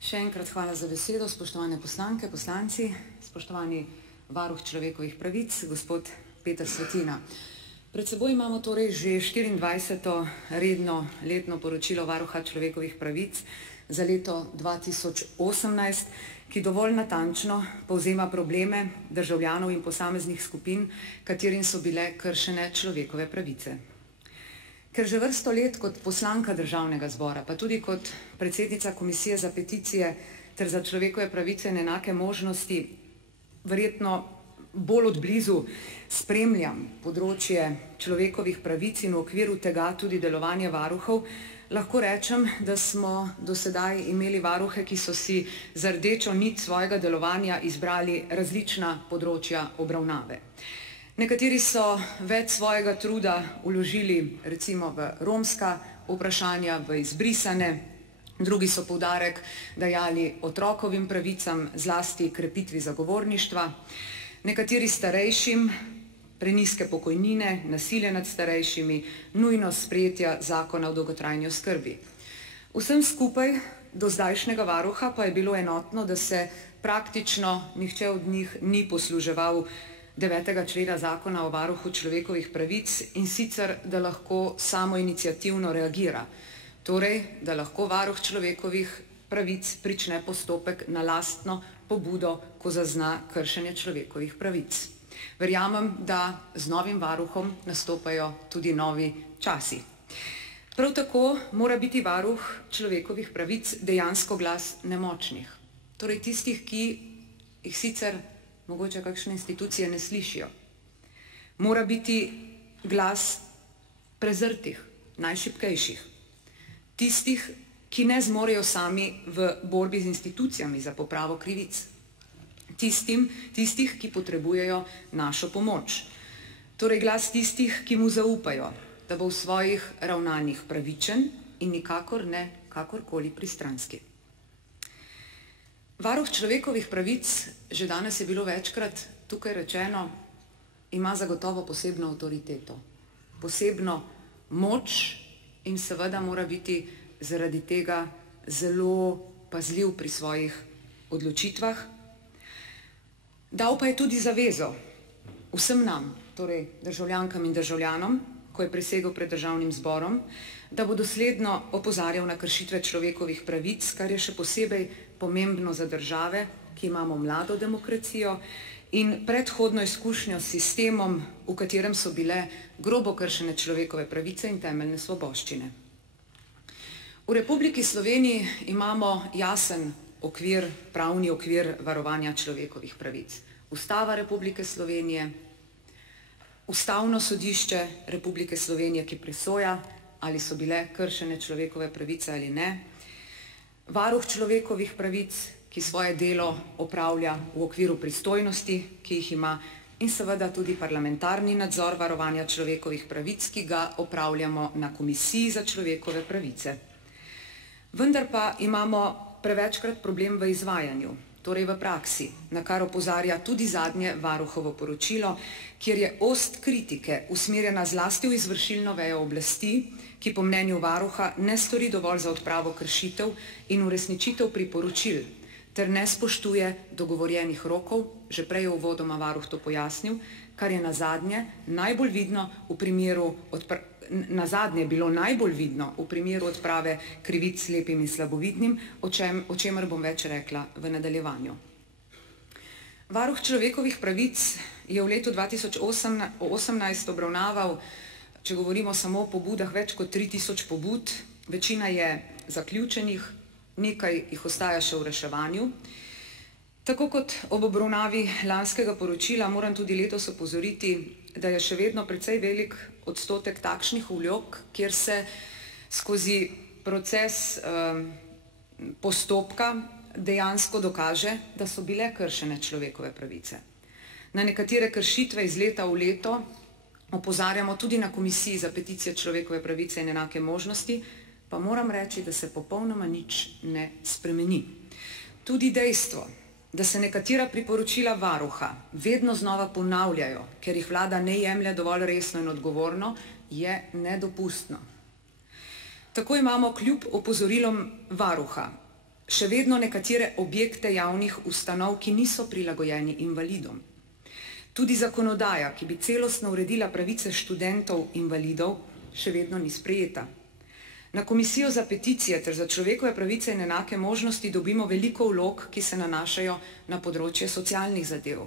Še enkrat hvala za besedo, spoštovane poslanke, poslanci, spoštovani varuh človekovih pravic, gospod Peter Svetina. Pred seboj imamo torej že 24. redno letno poročilo varuha človekovih pravic za leto 2018, ki dovolj natančno povzema probleme državljanov in posameznih skupin, katerim so bile kršene človekove pravice. Ker že vrsto let kot poslanka Državnega zbora, pa tudi kot predsednica Komisije za peticije ter za človekove pravice in enake možnosti, verjetno bolj od blizu spremljam področje človekovih pravic in v okviru tega tudi delovanje varuhov, lahko rečem, da smo do sedaj imeli varuhe, ki so si za rdečo nit svojega delovanja izbrali različna področja obravnave. Nekateri so več svojega truda vložili recimo v romska vprašanja, v izbrisane, drugi so poudarek dajali otrokovim pravicam, zlasti krepitvi zagovorništva, nekateri starejšim, prenizke pokojnine, nasilje nad starejšimi, nujnost sprejetja zakona o dolgotrajni oskrbi. Vsem skupaj do zdajšnjega varuha pa je bilo enotno, da se praktično nihče od njih ni posluževal 9. člena zakona o varuhu človekovih pravic, in sicer, da lahko samoiniciativno reagira. Torej, da lahko varuh človekovih pravic prične postopek na lastno pobudo, ko zazna kršenje človekovih pravic. Verjamem, da z novim varuhom nastopajo tudi novi časi. Prav tako mora biti varuh človekovih pravic dejansko glas nemočnih. Torej tistih, ki jih sicer mogoče kakšne institucije ne slišijo. Mora biti glas prezrtih, najšibkejših, tistih, ki ne zmorejo sami v borbi z institucijami za popravo krivic, tistih, ki potrebujejo našo pomoč. Torej glas tistih, ki mu zaupajo, da bo v svojih ravnanjih pravičen in nikakor ne kakorkoli pristranski. Varuh človekovih pravic, že danes je bilo večkrat tukaj rečeno, ima zagotovo posebno avtoriteto, posebno moč in seveda mora biti zaradi tega zelo pazljiv pri svojih odločitvah. Dal pa je tudi zavezo vsem nam, torej državljankam in državljanom, ko je prisegel pred Državnim zborom, da bo dosledno opozarjal na kršitve človekovih pravic, kar je še posebej pomembno za države, ki imamo mlado demokracijo in predhodno izkušnjo s sistemom, v katerem so bile grobo kršene človekove pravice in temeljne svoboščine. V Republiki Sloveniji imamo jasen okvir, pravni okvir varovanja človekovih pravic. Ustava Republike Slovenije, Ustavno sodišče Republike Slovenije, ki presoja, ali so bile kršene človekove pravice ali ne, varuh človekovih pravic, ki svoje delo opravlja v okviru pristojnosti, ki jih ima, in seveda tudi parlamentarni nadzor varovanja človekovih pravic, ki ga opravljamo na Komisiji za človekove pravice. Vendar pa imamo prevečkrat problem v izvajanju, torej v praksi, na kar opozarja tudi zadnje varuhovo poročilo, kjer je ost kritike usmerjena zlasti v izvršilno vejo oblasti, ki po mnenju varuha ne stori dovolj za odpravo kršitev in uresničitev priporočil, ter ne spoštuje dogovorjenih rokov, že prej je uvodoma varuh to pojasnil, kar je nazadnje bilo najbolj vidno v primeru odprave krivic slepim in slabovidnim, o čemer bom več rekla v nadaljevanju. Varuh človekovih pravic je v letu 2018 obravnaval, če govorimo samo o pobudah, več kot 3000 pobud, večina je zaključenih, nekaj jih ostaja še v reševanju. Tako kot ob obravnavi lanskega poročila moram tudi letos opozoriti, da je še vedno precej velik odstotek takšnih vlog, kjer se skozi proces postopka dejansko dokaže, da so bile kršene človekove pravice. Na nekatere kršitve iz leta v leto opozarjamo tudi na Komisiji za peticije človekove pravice in enake možnosti, pa moram reči, da se popolnoma nič ne spremeni. Tudi dejstvo, da se nekatera priporočila varuha vedno znova ponavljajo, ker jih vlada ne jemlje dovolj resno in odgovorno, je nedopustno. Tako imamo kljub opozorilom varuha še vedno nekatere objekte javnih ustanov, ki niso prilagojeni invalidom. Tudi zakonodaja, ki bi celostno uredila pravice študentov invalidov, še vedno ni sprejeta. Na Komisijo za peticije ter za človekove pravice in enake možnosti dobimo veliko vlog, ki se nanašajo na področje socialnih zadev,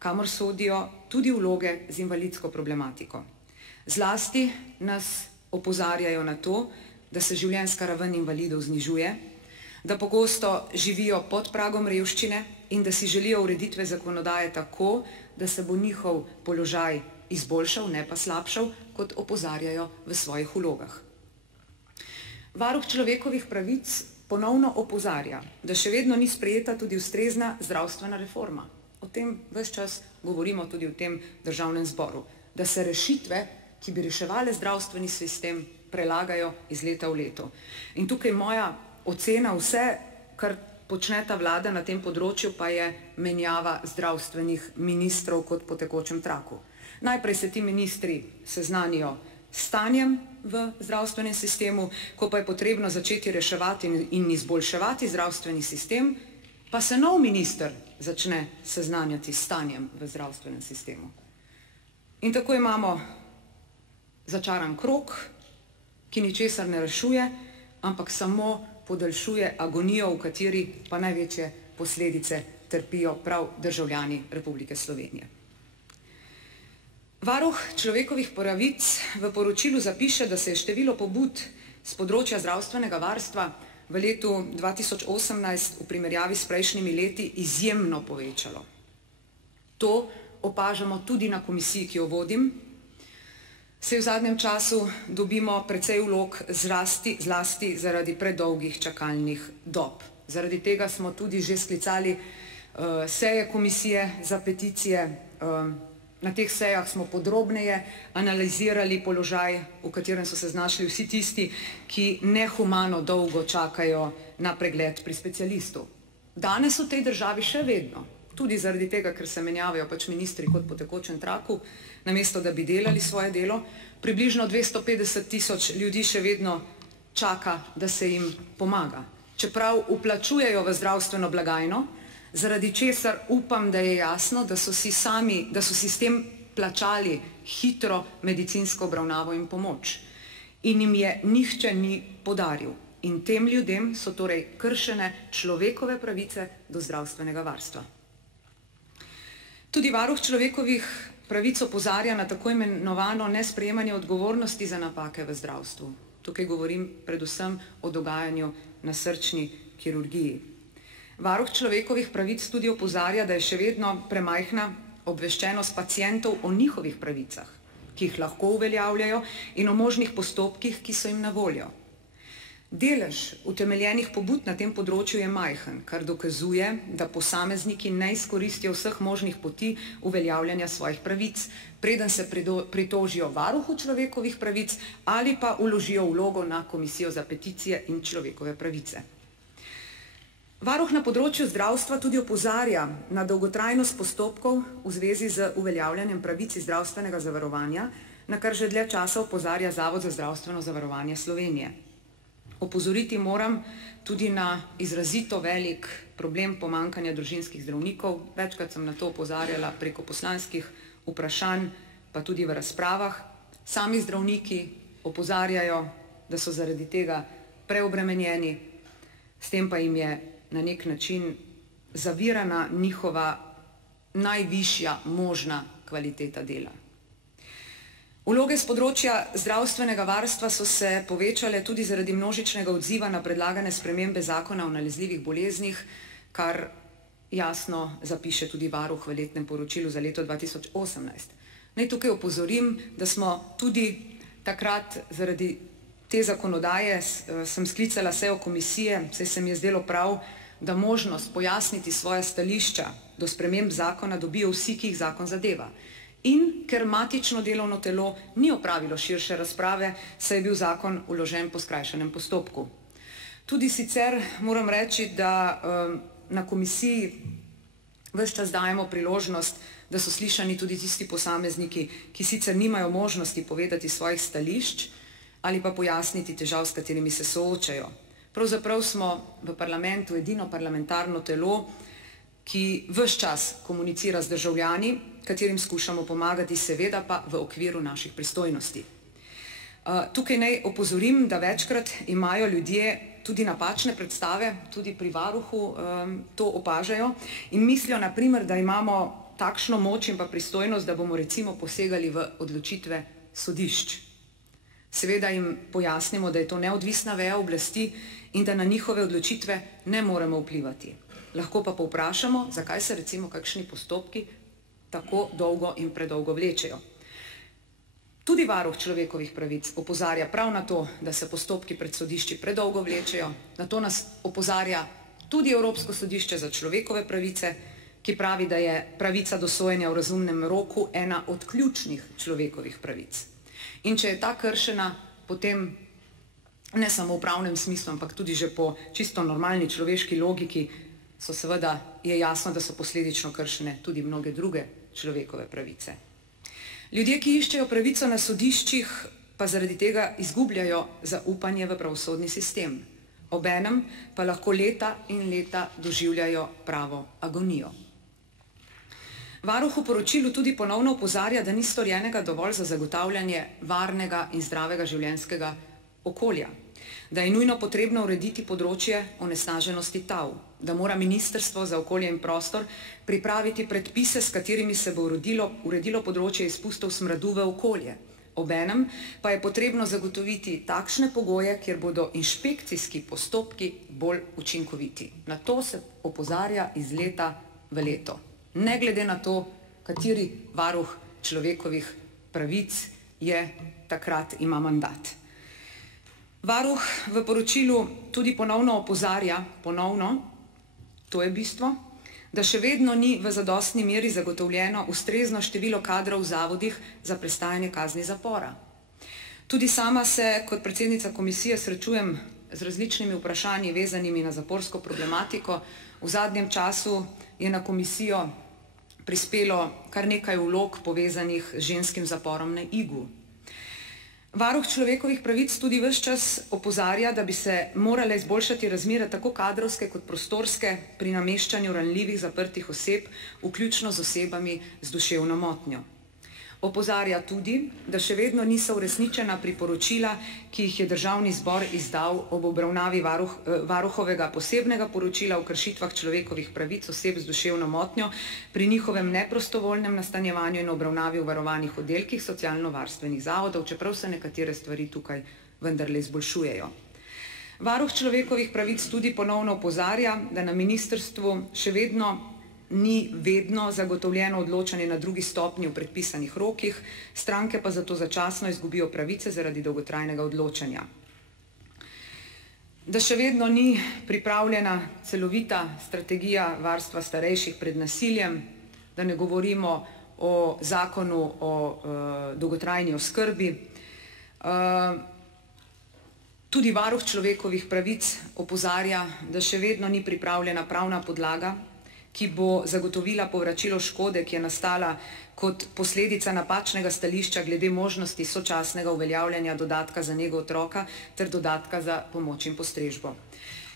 kamor sodijo tudi vloge z invalidsko problematiko. Zlasti nas opozarjajo na to, da se življenjska raven invalidov znižuje, da pogosto živijo pod pragom revščine in da si želijo ureditve zakonodaje tako, da se bo njihov položaj izboljšal, ne pa slabšal, kot opozarjajo v svojih vlogah. Varuh človekovih pravic ponovno opozarja, da še vedno ni sprejeta tudi ustrezna zdravstvena reforma. O tem ves čas govorimo tudi v tem državnem zboru, da se rešitve, ki bi reševale zdravstveni sistem, prelagajo iz leta v leto. In tukaj moja ocena, vse, kar počne ta vlada na tem področju, pa je menjava zdravstvenih ministrov kot po tekočem traku. Najprej se ti ministri seznanijo s stanjem v zdravstvenem sistemu, ko pa je potrebno začeti reševati in izboljševati zdravstveni sistem, pa se nov minister začne seznanjati s stanjem v zdravstvenem sistemu. In tako imamo začaran krog, ki ničesar ne rešuje, ampak samo podaljšuje agonijo, v kateri pa največje posledice trpijo prav državljani Republike Slovenije. Varuh človekovih pravic v poročilu zapiše, da se je število pobud z področja zdravstvenega varstva v letu 2018 v primerjavi s prejšnjimi leti izjemno povečalo. To opažamo tudi na komisiji, ki jo vodim. Se v zadnjem času dobimo precej vlog zlasti zaradi predolgih čakalnih dob. Zaradi tega smo tudi že sklicali seje komisije za peticije. Na teh sejah smo podrobneje analizirali položaj, v katerem so se znašli vsi tisti, ki nehumano dolgo čakajo na pregled pri specialistu. Danes v tej državi še vedno, tudi zaradi tega, ker se menjavajo pač ministri kot po tekočem traku, namesto da bi delali svoje delo, približno 250 000 ljudi še vedno čaka, da se jim pomaga. Čeprav vplačujejo v zdravstveno blagajno, zaradi česar upam, da je jasno, da so si s tem plačali hitro medicinsko obravnavo in pomoč. In jim je nihče ni podaril. In tem ljudem so torej kršene človekove pravice do zdravstvenega varstva. Tudi varuh človekovih pravic opozarja na tako imenovano nesprejemanje odgovornosti za napake v zdravstvu. Tukaj govorim predvsem o dogajanju na srčni kirurgiji. Varuh človekovih pravic tudi opozarja, da je še vedno premajhna obveščenost pacientov o njihovih pravicah, ki jih lahko uveljavljajo, in o možnih postopkih, ki so jim na voljo. Delež utemeljenih pobud na tem področju je majhen, kar dokazuje, da posamezniki ne izkoristijo vseh možnih poti uveljavljanja svojih pravic, preden se pritožijo varuhu človekovih pravic ali pa vložijo vlogo na Komisijo za peticije in človekove pravice. Varuh na področju zdravstva tudi opozarja na dolgotrajnost postopkov v zvezi z uveljavljanjem pravic iz zdravstvenega zavarovanja, na kar že dlje časa opozarja Zavod za zdravstveno zavarovanje Slovenije. Opozoriti moram tudi na izrazito velik problem pomanjkanja družinskih zdravnikov. Večkrat sem na to opozarjala preko poslanskih vprašanj, pa tudi v razpravah. Sami zdravniki opozarjajo, da so zaradi tega preobremenjeni, s tem pa jim je na nek način zavirana njihova najvišja možna kvaliteta dela. Vloge z področja zdravstvenega varstva so se povečale tudi zaradi množičnega odziva na predlagane spremembe zakona o nalezljivih boleznih, kar jasno zapiše tudi varuh v letnem poročilu za leto 2018. Naj tukaj opozorim, da smo tudi takrat zaradi te zakonodaje sem sklicala sejo komisije, saj se mi je zdelo prav, da možnost pojasniti svoje stališča do sprememb zakona dobijo vsi, ki jih zakon zadeva. In ker matično delovno telo ni opravilo širše razprave, saj je bil zakon vložen po skrajšanem postopku. Tudi sicer moram reči, da na komisiji ves čas dajemo priložnost, da so slišani tudi tisti posamezniki, ki sicer nimajo možnosti povedati svojih stališč ali pa pojasniti težav, s katerimi se soočajo. Pravzaprav smo v parlamentu edino parlamentarno telo, ki ves čas komunicira z državljani, katerim skušamo pomagati, seveda pa v okviru naših pristojnosti. Tukaj naj opozorim, da večkrat imajo ljudje tudi napačne predstave, tudi pri varuhu to opažajo in mislijo, na primer, da imamo takšno moč in pa pristojnost, da bomo recimo posegali v odločitve sodišč. Seveda jim pojasnimo, da je to neodvisna veja oblasti in da na njihove odločitve ne moremo vplivati. Lahko pa povprašamo, zakaj se recimo kakšni postopki tako dolgo in predolgo vlečejo. Tudi varuh človekovih pravic opozarja prav na to, da se postopki pred sodišči predolgo vlečejo. Na to nas opozarja tudi Evropsko sodišče za človekove pravice, ki pravi, da je pravica do sojenja v razumnem roku ena od ključnih človekovih pravic. In če je ta kršena, potem ne samo v pravnem smislu, ampak tudi že po čisto normalni človeški logiki, je jasno, da so posledično kršene tudi mnoge druge človekove pravice. Ljudje, ki iščejo pravico na sodiščih, pa zaradi tega izgubljajo zaupanje v pravosodni sistem. Obenem pa lahko leta in leta doživljajo pravo agonijo. Varuh v poročilu tudi ponovno opozarja, da ni storjenega dovolj za zagotavljanje varnega in zdravega življenjskega okolja, da je nujno potrebno urediti področje onesnaženosti tal, da mora Ministrstvo za okolje in prostor pripraviti predpise, s katerimi se bo uredilo področje izpustov smradu v okolje. Obenem pa je potrebno zagotoviti takšne pogoje, kjer bodo inšpekcijski postopki bolj učinkoviti. Na to se opozarja iz leta v leto. Ne glede na to, kateri varuh človekovih pravic je takrat ima mandat. Varuh v poročilu tudi ponovno opozarja, to je bistvo, da še vedno ni v zadostni meri zagotovljeno ustrezno število kadrov v zavodih za prestajanje kazni zapora. Tudi sama se kot predsednica komisije srečujem z različnimi vprašanji vezanimi na zaporsko problematiko. V zadnjem času je na komisijo prispelo kar nekaj vlog povezanih z ženskim zaporom na Igu. Varuh človekovih pravic tudi ves čas opozarja, da bi se morale izboljšati razmere tako kadrovske kot prostorske pri nameščanju ranljivih zaprtih oseb, vključno z osebami z duševno motnjo. Opozarja tudi, da še vedno niso uresničena priporočila, ki jih je Državni zbor izdal ob obravnavi varuhovega posebnega poročila o kršitvah človekovih pravic oseb z duševno motnjo pri njihovem neprostovoljnem nastanjevanju in obravnavi v varovanih oddelkih socialno-varstvenih zavodov, čeprav se nekatere stvari tukaj vendarle izboljšujejo. Varuh človekovih pravic tudi ponovno opozarja, da na ministrstvu še vedno ni vedno zagotovljeno odločanje na drugi stopnji v predpisanih rokih, stranke pa zato začasno izgubijo pravice zaradi dolgotrajnega odločanja. Da še vedno ni pripravljena celovita strategija varstva starejših pred nasiljem, da ne govorimo o zakonu o dolgotrajni oskrbi. Tudi varuh človekovih pravic opozarja, da še vedno ni pripravljena pravna podlaga, ki bo zagotovila povračilo škode, ki je nastala kot posledica napačnega stališča glede možnosti sočasnega uveljavljanja dodatka za nego otroka ter dodatka za pomoč in postrežbo.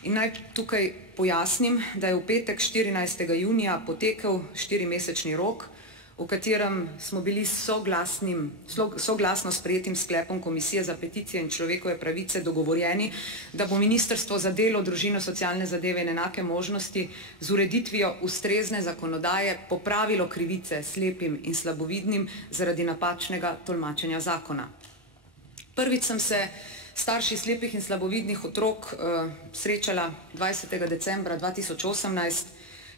In naj tukaj pojasnim, da je v petek 14. junija potekel 4-mesečni rok, v katerem smo bili soglasno sprejetim sklepom Komisije za peticije in človekove pravice dogovorjeni, da bo Ministrstvo za delo, družino, socialne zadeve in enake možnosti z ureditvijo ustrezne zakonodaje popravilo krivice slepim in slabovidnim zaradi napačnega tolmačenja zakona. Prvič sem se starši slepih in slabovidnih otrok srečala 20. decembra 2018,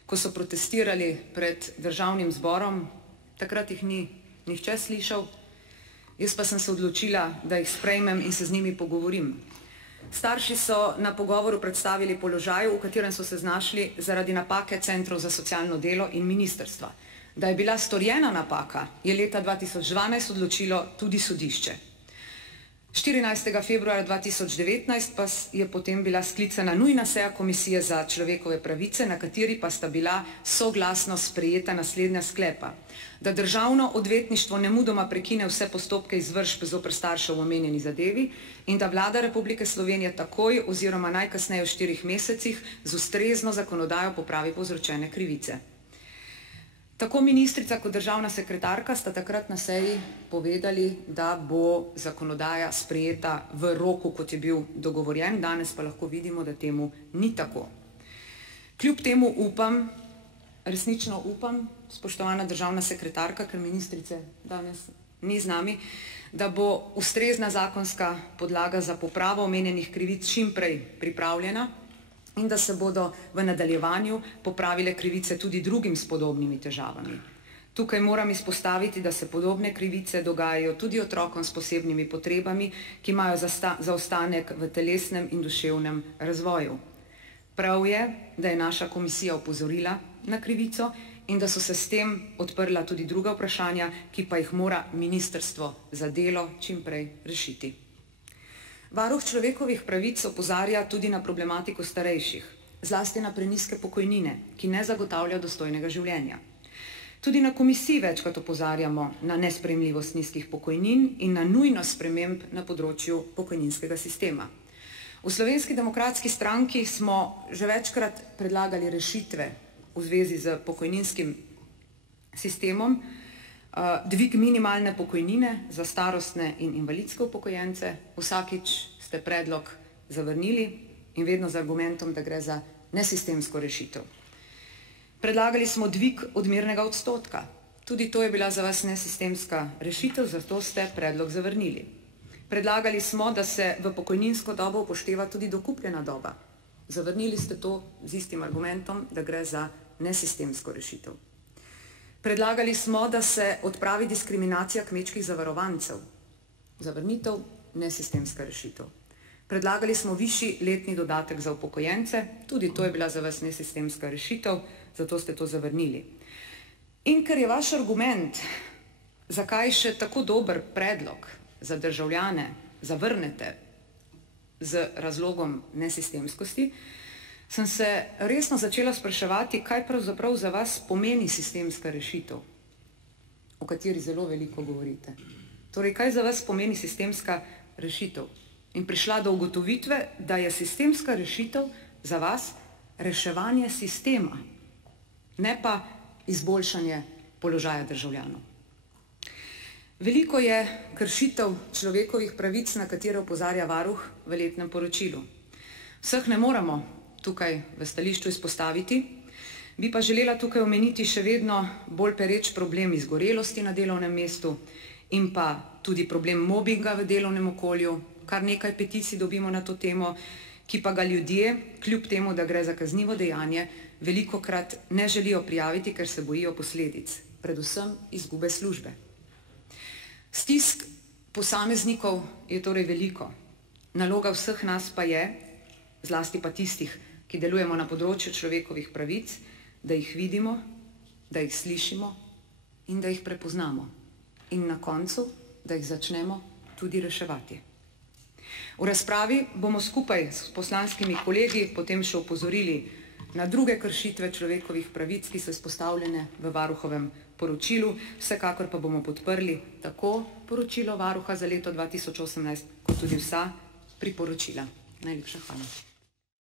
ko so protestirali pred Državnim zborom. Takrat jih ni nihče slišal, jaz pa sem se odločila, da jih sprejmem in se z njimi pogovorim. Starši so na pogovoru predstavili položaj, v katerem so se znašli zaradi napake centrov za socialno delo in ministrstva. Da je bila storjena napaka, je leta 2012 odločilo tudi sodišče. 14. februarja 2019 pa je potem bila sklicana nujna seja Komisije za človekove pravice, na kateri pa sta bila soglasno sprejeta naslednja sklepa: da državno odvetništvo nemudoma prekine vse postopke izvršb zoper starše v omenjeni zadevi in da Vlada Republike Slovenije takoj oziroma najkasneje v 4 mesecih z ustrezno zakonodajo popravi povzročene krivice. Tako ministrica kot državna sekretarka sta takrat na seji povedali, da bo zakonodaja sprejeta v roku, kot je bil dogovorjen, danes pa lahko vidimo, da temu ni tako. Kljub temu upam, resnično upam, spoštovana državna sekretarka, ker ministrice danes ni z nami, da bo ustrezna zakonska podlaga za popravo omenjenih krivic čim prej pripravljena in da se bodo v nadaljevanju popravile krivice tudi drugim s podobnimi težavami. Tukaj moram izpostaviti, da se podobne krivice dogajajo tudi otrokom s posebnimi potrebami, ki imajo zaostanek v telesnem in duševnem razvoju. Prav je, da je naša komisija opozorila na krivico in da so se s tem odprla tudi druga vprašanja, ki pa jih mora Ministrstvo za delo čim prej rešiti. Varuh človekovih pravic opozarja tudi na problematiko starejših, zlasti na prenizke pokojnine, ki ne zagotavljajo dostojnega življenja. Tudi na komisiji večkrat opozarjamo na nesprejemljivost nizkih pokojnin in na nujnost sprememb na področju pokojninskega sistema. V Slovenski demokratski stranki smo že večkrat predlagali rešitve v zvezi z pokojninskim sistemom, dvig minimalne pokojnine za starostne in invalidske upokojence. Vsakič ste predlog zavrnili in vedno z argumentom, da gre za nesistemsko rešitev. Predlagali smo dvig odmernega odstotka. Tudi to je bila za vas nesistemska rešitev, zato ste predlog zavrnili. Predlagali smo, da se v pokojninsko dobo upošteva tudi dokupljena doba. Zavrnili ste to z istim argumentom, da gre za nesistemsko rešitev. Predlagali smo, da se odpravi diskriminacija kmečkih zavarovancev. Zavrnitev, nesistemska rešitev. Predlagali smo višji letni dodatek za upokojence, tudi to je bila za vas nesistemska rešitev, zato ste to zavrnili. In ker je vaš argument, zakaj še tako dober predlog za državljane zavrnete z razlogom nesistemskosti, sem se resno začela spraševati, kaj pravzaprav za vas pomeni sistemska rešitev, o kateri zelo veliko govorite. Torej, kaj za vas pomeni sistemska rešitev? In prišla do ugotovitve, da je sistemska rešitev za vas reševanje sistema, ne pa izboljšanje položaja državljanov. Veliko je kršitev človekovih pravic, na katere opozarja varuh v letnem poročilu. Vseh ne moramo tukaj v stališču izpostaviti, bi pa želela tukaj omeniti še vedno bolj pereč problem izgorelosti na delovnem mestu in pa tudi problem mobinga v delovnem okolju. Kar nekaj peticij dobimo na to temo, ki pa ga ljudje, kljub temu, da gre za kaznivo dejanje, velikokrat ne želijo prijaviti, ker se bojijo posledic, predvsem izgube službe. Stisk posameznikov je torej veliko. Naloga vseh nas pa je, zlasti pa tistih, ki delujemo na področju človekovih pravic, da jih vidimo, da jih slišimo in da jih prepoznamo. In na koncu, da jih začnemo tudi reševati. V razpravi bomo skupaj s poslanskimi kolegi potem še opozorili na druge kršitve človekovih pravic, ki so izpostavljene v varuhovem poročilu. Vsekakor pa bomo podprli tako poročilo varuha za leto 2018, kot tudi vsa priporočila. Najlepša hvala.